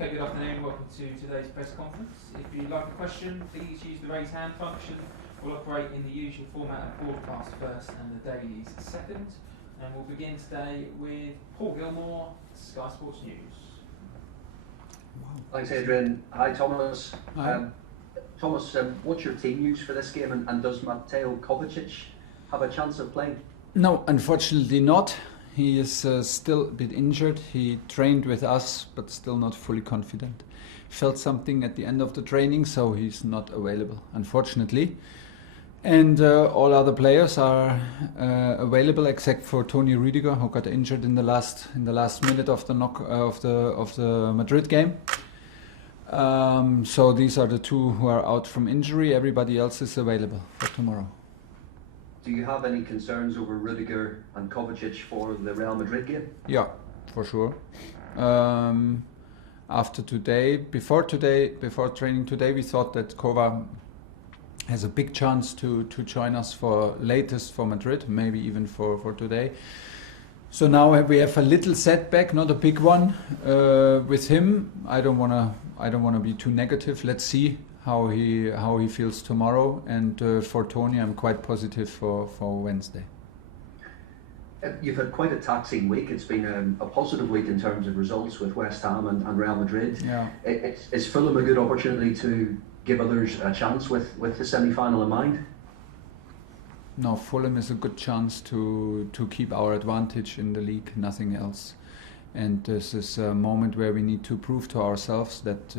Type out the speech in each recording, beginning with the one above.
Okay, good afternoon. Welcome to today's press conference. If you'd like a question, please use the raise hand function. We'll operate in the usual format of broadcast first and the dailies second. And we'll begin today with Paul Gilmour, Sky Sports News. Thanks, Adrian. Hi, Thomas. Hi. Thomas, what's your team news for this game, and does Mateo Kovacic have a chance of playing? No, unfortunately not. He is still a bit injured. He trained with us, but still not fully confident. Felt something at the end of the training, so he's not available, unfortunately. And all other players are available except for Toni Rudiger, who got injured in the last minute of the Madrid game. So these are the two who are out from injury. Everybody else is available for tomorrow. Do you have any concerns over Rudiger and Kovacic for the Real Madrid game? Yeah, for sure. Before training today, we thought that Kova has a big chance to join us for Madrid, maybe even for today. So now we have a little setback, not a big one, with him. I don't wanna be too negative. Let's see how he feels tomorrow. And for Toni, I'm quite positive for Wednesday. You've had quite a taxing week. It's been a positive week in terms of results with West Ham and Real Madrid. Yeah. Is Fulham a good opportunity to give others a chance with the semi-final in mind? No, Fulham is a good chance to keep our advantage in the league, nothing else. And this is a moment where we need to prove to ourselves that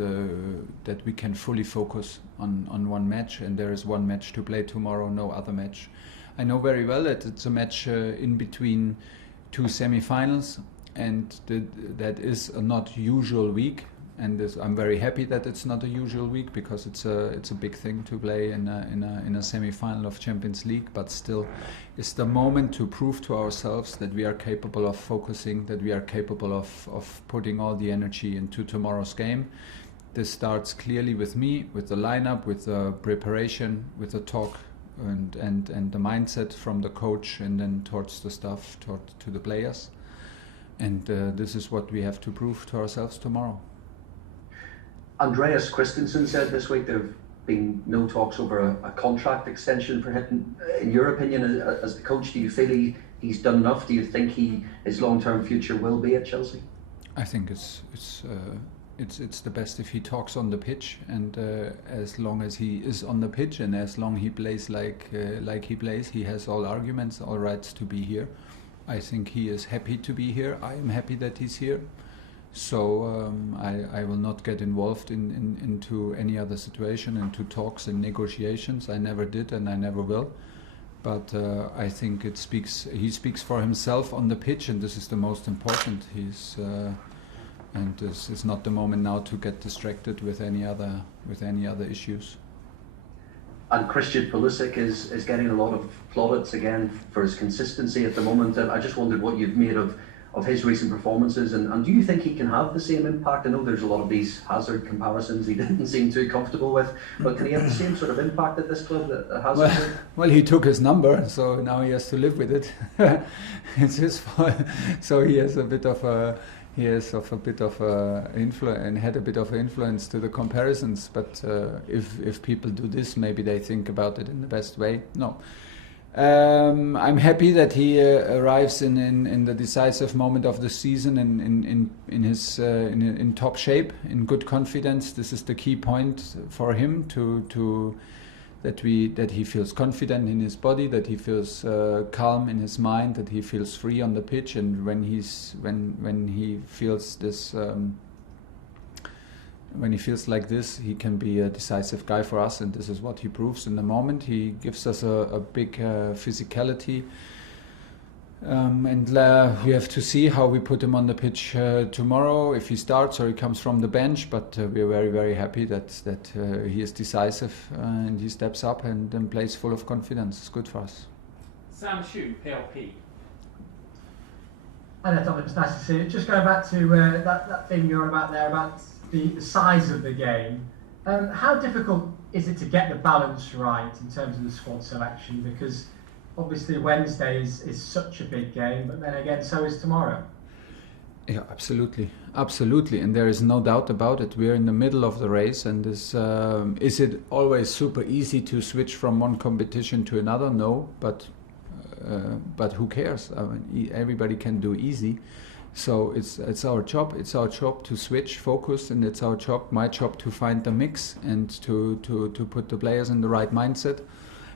we can fully focus on one match, and there is one match to play tomorrow, no other match. I know very well that it's a match in between two semi-finals, and that is a not usual week. And I'm very happy that it's not a usual week, because it's a big thing to play in a semi-final of Champions League. But still, it's the moment to prove to ourselves that we are capable of focusing, that we are capable of putting all the energy into tomorrow's game. This starts clearly with me, with the lineup, with the preparation, with the talk, and the mindset from the coach, and then towards the staff, to the players. And this is what we have to prove to ourselves tomorrow. Andreas Christensen said this week there have been no talks over a contract extension for him. In your opinion, as the coach, do you feel he's done enough? Do you think his long-term future will be at Chelsea? I think it's the best if he talks on the pitch, and as long as he is on the pitch, and as long he plays like he plays, he has all arguments, all rights to be here. I think he is happy to be here. I am happy that he's here. So I will not get involved into any other situation, into talks and negotiations. I never did, and I never will. But I think he speaks for himself on the pitch, and this is the most important. And this is not the moment now to get distracted with any other issues. And Christian Pulisic is getting a lot of plaudits again for his consistency at the moment. I just wondered what you've made of his recent performances, and do you think he can have the same impact? I know there's a lot of these Hazard comparisons he didn't seem too comfortable with, but can he have the same sort of impact at this club that Hazard did? Well, he took his number, so now he has to live with it. It's his fault. So he has a bit of influence, and had a bit of influence to the comparisons. But if people do this, maybe they think about it in the best way. No. I'm happy that he arrives in the decisive moment of the season in top shape, in good confidence. This is the key point for him that he feels confident in his body, that he feels calm in his mind, that he feels free on the pitch, and when he feels this. When he feels like this, he can be a decisive guy for us, and this is what he proves in the moment. He gives us a big physicality, and we have to see how we put him on the pitch tomorrow, if he starts or he comes from the bench. But we are very, very happy that he is decisive, and he steps up and plays full of confidence. It's good for us. Sam Shu, PLP. Hi there, Tom. It's nice to see you. Just going back to that thing you're on about there, about the size of the game. How difficult is it to get the balance right in terms of the squad selection? Because obviously Wednesday is such a big game, but then again, so is tomorrow. Yeah, absolutely, and there is no doubt about it. We're in the middle of the race, and is it always super easy to switch from one competition to another? No, but who cares? I mean, everybody can do easy. So it's our job. It's our job to switch focus, and it's our job, my job, to find the mix and to put the players in the right mindset,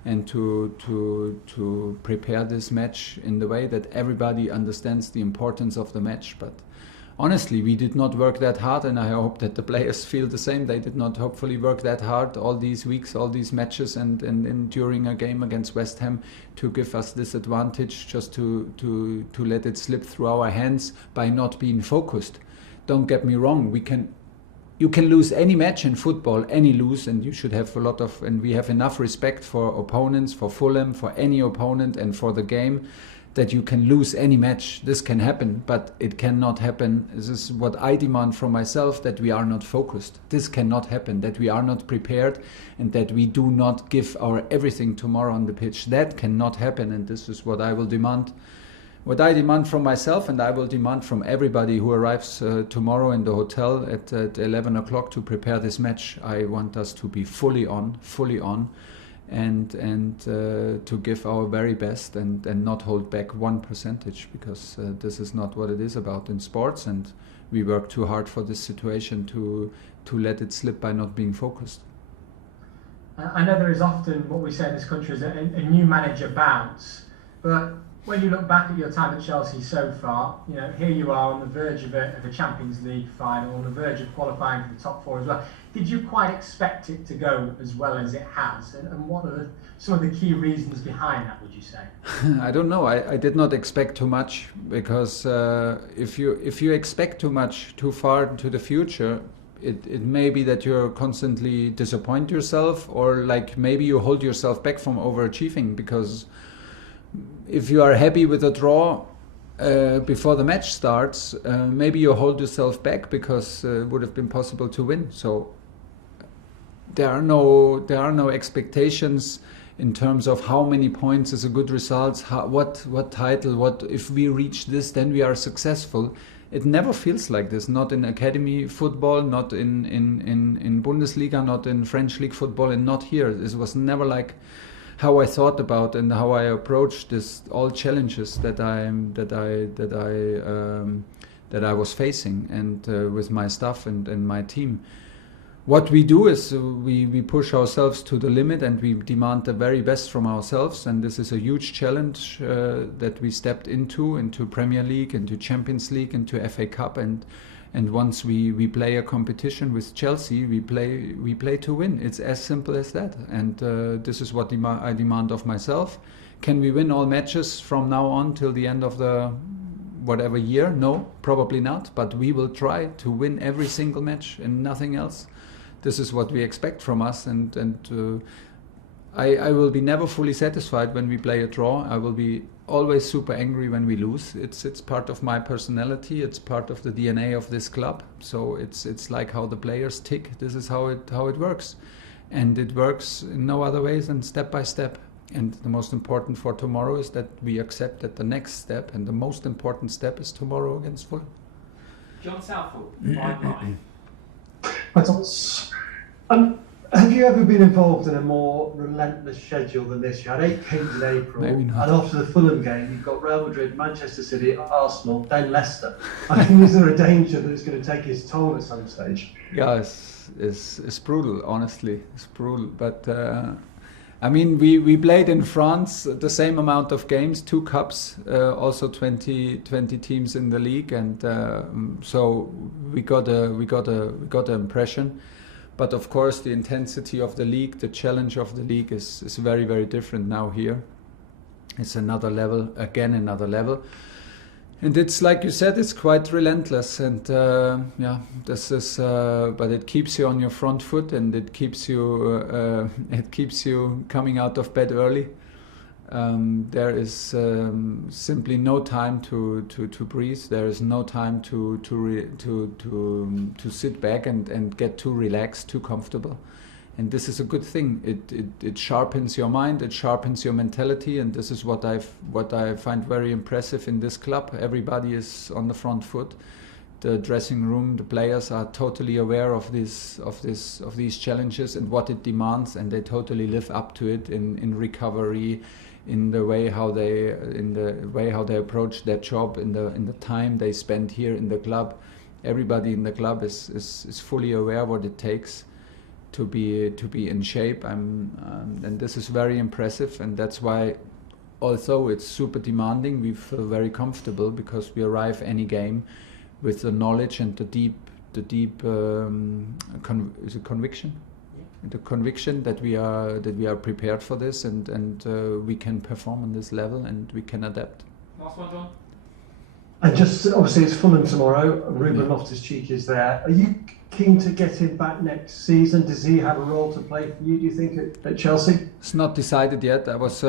and to prepare this match in the way that everybody understands the importance of the match. But honestly, we did not work that hard, and I hope that the players feel the same. They did not hopefully work that hard all these weeks, all these matches, and during a game against West Ham to give us this advantage, just to let it slip through our hands by not being focused. Don't get me wrong, you can lose any match in football, any lose, and you should have and we have enough respect for opponents, for Fulham, for any opponent, and for the game, that you can lose any match. This can happen, but it cannot happen. This is what I demand from myself, that we are not focused. This cannot happen, that we are not prepared, and that we do not give our everything tomorrow on the pitch. That cannot happen, and this is what I will demand. What I demand from myself, and I will demand from everybody who arrives tomorrow in the hotel at 11 o'clock to prepare this match. I want us to be fully on, and to give our very best, and not hold back 1%, because this is not what it is about in sports, and we work too hard for this situation to let it slip by not being focused. I know there is often what we say in this country is a new manager bounce, but when you look back at your time at Chelsea so far, you know, here you are on the verge of a Champions League final, on the verge of qualifying for the top four as well. Did you quite expect it to go as well as it has? And what are some of the key reasons behind that, would you say? I don't know. I did not expect too much, because if you expect too much too far into the future, it may be that you're constantly disappoint yourself, or like maybe you hold yourself back from overachieving, because if you are happy with a draw before the match starts, maybe you hold yourself back because it would have been possible to win. So there are no expectations in terms of how many points is a good result, what title, what if we reach this, then we are successful. It never feels like this, not in academy football, not in Bundesliga, not in French league football, and not here. This was never like how I thought about and how I approached this, all challenges that I was facing, and with my staff and my team. What we do is we push ourselves to the limit, and we demand the very best from ourselves, and this is a huge challenge that we stepped into Premier League, into Champions League, into FA Cup, and once we play a competition with Chelsea, we play to win. It's as simple as that, and this is what I demand of myself. Can we win all matches from now on till the end of the whatever year? No, probably not, but we will try to win every single match and nothing else. This is what we expect from us, and I will be never fully satisfied when we play a draw. I will be always super angry when we lose. It's part of my personality. It's part of the DNA of this club. So it's like how the players tick. This is how it works, and it works in no other ways than step by step. And the most important for tomorrow is that we accept that the next step, and the most important step, is tomorrow against Fulham. John Southall, 5-9. Hi, Thomas. Have you ever been involved in a more relentless schedule than this? You had 8 games in April, and after the Fulham game, you've got Real Madrid, Manchester City, Arsenal, then Leicester. I mean, is there a danger that it's going to take its toll at some stage? Yeah, it's brutal, honestly. It's brutal. But, I mean, we played in France the same amount of games, 2 cups, also 20 teams in the league, and so we got a impression. But of course, the intensity of the league, the challenge of the league is very, very different now here. It's another level, again another level. And it's like you said, it's quite relentless, and this is. But it keeps you on your front foot, and it keeps you coming out of bed early. There is simply no time to breathe. There is no time to sit back and get too relaxed, too comfortable. And this is a good thing. It sharpens your mind, it sharpens your mentality, and this is what I find very impressive in this club. Everybody is on the front foot. The dressing room, the players are totally aware of these challenges and what it demands, and they totally live up to it in recovery, in the way how they approach their job, in the time they spend here in the club. Everybody in the club is fully aware what it takes to be in shape. And this is very impressive, and that's why, although it's super demanding, we feel very comfortable because we arrive any game with the knowledge and the deep conviction. Yeah. The conviction that we are prepared for this, and we can perform on this level and we can adapt. Last one, John. And just obviously it's Fulham tomorrow. Ruben Loftus-Cheek is there. Are you keen to get him back next season? Does he have a role to play for you, do you think, at Chelsea? It's not decided yet. I was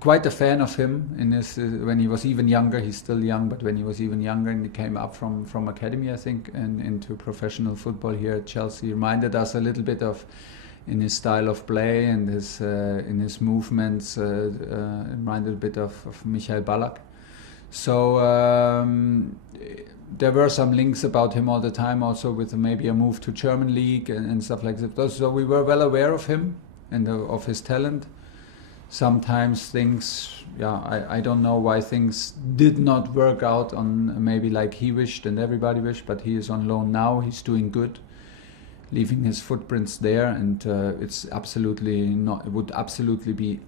quite a fan of him in his when he was even younger. He's still young, but when he was even younger and he came up from academy, I think, and into professional football here at Chelsea, he reminded us a little bit of, in his style of play and his in his movements, reminded a bit of Michael Ballack. So there were some links about him all the time, also with maybe a move to German league and stuff like that. So we were well aware of him and of his talent. Sometimes things, I don't know why things did not work out on maybe like he wished and everybody wished, but he is on loan now. He's doing good, leaving his footprints there, and it's absolutely not. It would absolutely be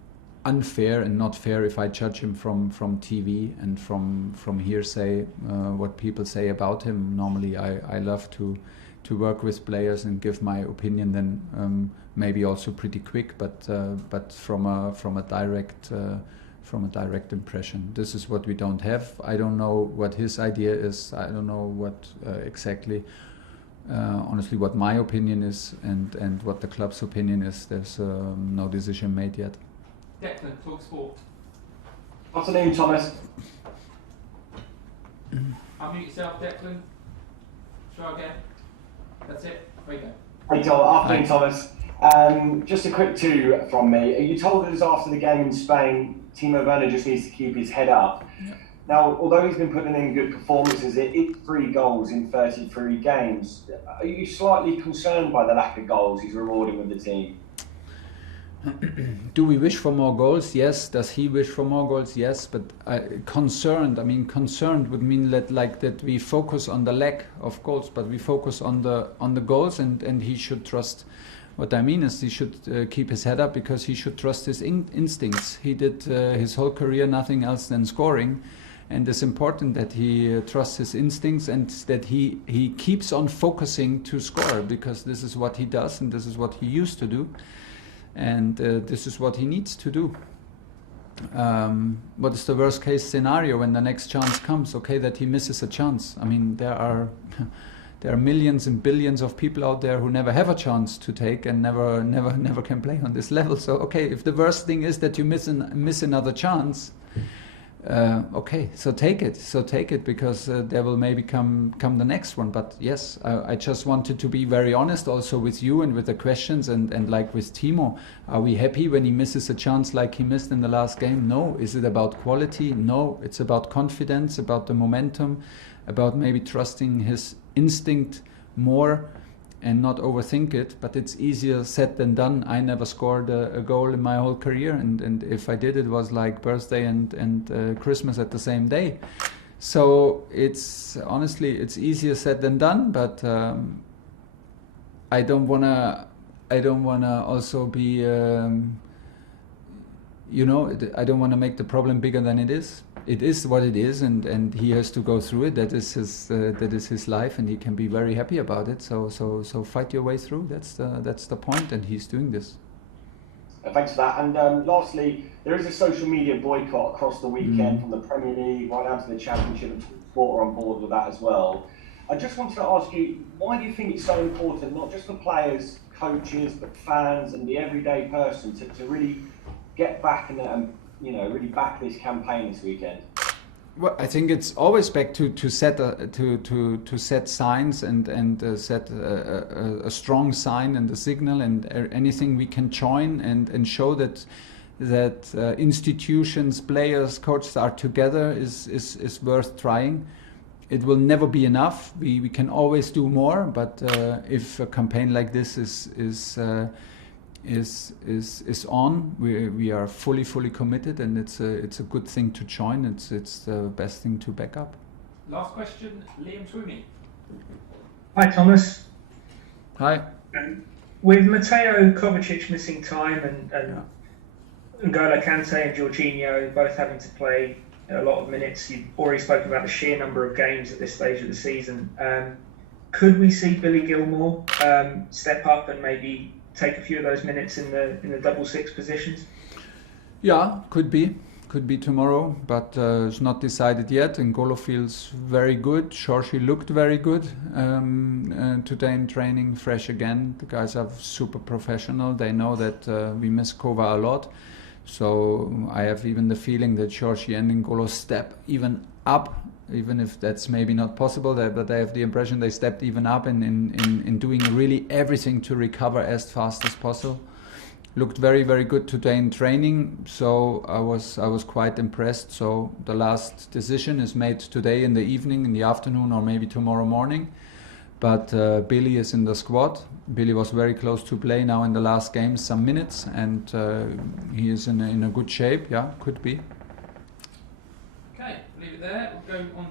unfair and not fair if I judge him from TV and from hearsay, what people say about him. Normally, I love to work with players and give my opinion. Then maybe also pretty quick, but from a direct impression. This is what we don't have. I don't know what his idea is. I don't know what exactly. Honestly, what my opinion is and what the club's opinion is, there's no decision made yet. Declan, Talk Sport. Afternoon, Thomas. Unmute yourself, Declan. Try again. That's it. There you go. Hey, Tom. Afternoon, Thomas. Just a quick two from me. You told us after the game in Spain, Timo Werner just needs to keep his head up. Yeah. Now, although he's been putting in good performances, it's 3 goals in 33 games. Are you slightly concerned by the lack of goals he's rewarding with the team? Do we wish for more goals? Yes. Does he wish for more goals? Yes. But concerned would mean that we focus on the lack of goals, but we focus on the goals, and he should trust. What I mean is he should keep his head up, because he should trust his instincts. He did his whole career nothing else than scoring. And it's important that he trusts his instincts and that he keeps on focusing to score, because this is what he does and this is what he used to do. And this is what he needs to do. What is the worst case scenario when the next chance comes? Okay, that he misses a chance. I mean, there are millions and billions of people out there who never have a chance to take and never can play on this level. So okay, if the worst thing is that you miss another chance, okay, so take it, because there will maybe come the next one. But yes, I just wanted to be very honest also with you and with the questions, and like with Timo, are we happy when he misses a chance like he missed in the last game? No. Is it about quality? No. It's about confidence, about the momentum, about maybe trusting his instinct more and not overthink it. But it's easier said than done. I never scored a goal in my whole career, and if I did, it was like birthday and Christmas at the same day. So it's easier said than done. But I don't wanna also be I don't want to make the problem bigger than it is. It is what it is, and he has to go through it. That is his life, and he can be very happy about it. So fight your way through. That's the point, and he's doing this. Thanks for that. And lastly, there is a social media boycott across the weekend from the Premier League right down to the Championship, and Sport are on board with that as well. I just wanted to ask you, why do you think it's so important, not just for players, coaches, but fans and the everyday person, to really get back and really back this campaign this weekend? Well, I think it's always back to set signs and set a strong sign and a signal and anything we can join and show that institutions, players, coaches are together is worth trying. It will never be enough. We can always do more, but if a campaign like this is on, we are fully committed, and it's a good thing to join. It's the best thing to back up. Last question, Liam Twomey. Hi Thomas. Hi. With Mateo Kovacic missing time and N'Golo Kante and Jorginho both having to play a lot of minutes, you've already spoken about the sheer number of games at this stage of the season. Could we see Billy Gilmour step up and maybe take a few of those minutes in the double six positions? Yeah, could be tomorrow, but it's not decided yet. N'Golo feels very good. Jorginho looked very good today in training, fresh again. The guys are super professional. They know that we miss Kova a lot. So I have even the feeling that Jorginho and N'Golo step even up, even if that's maybe not possible, but I have the impression they stepped even up in doing really everything to recover as fast as possible. Looked very good today in training, so I was quite impressed. So the last decision is made today in the evening, in the afternoon, or maybe tomorrow morning. But Billy is in the squad. Billy was very close to play now in the last game, some minutes, and he is in a good shape. Yeah, could be. Okay, leave it there. We'll go on